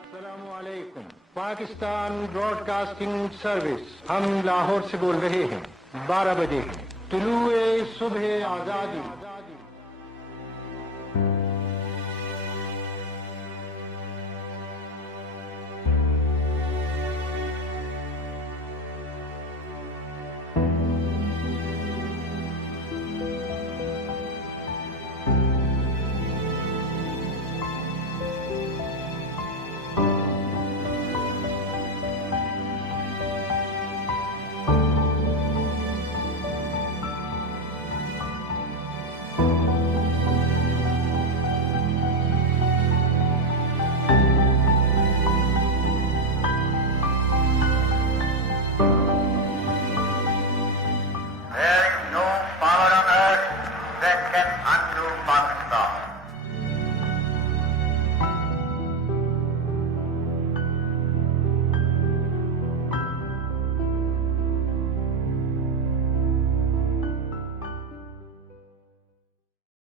अस्सलामुअलैकुम। Pakistan broadcasting service, हम लाहौर से बोल रहे हैं। 12 बजे हैं। तुलुए सुबह आजादी।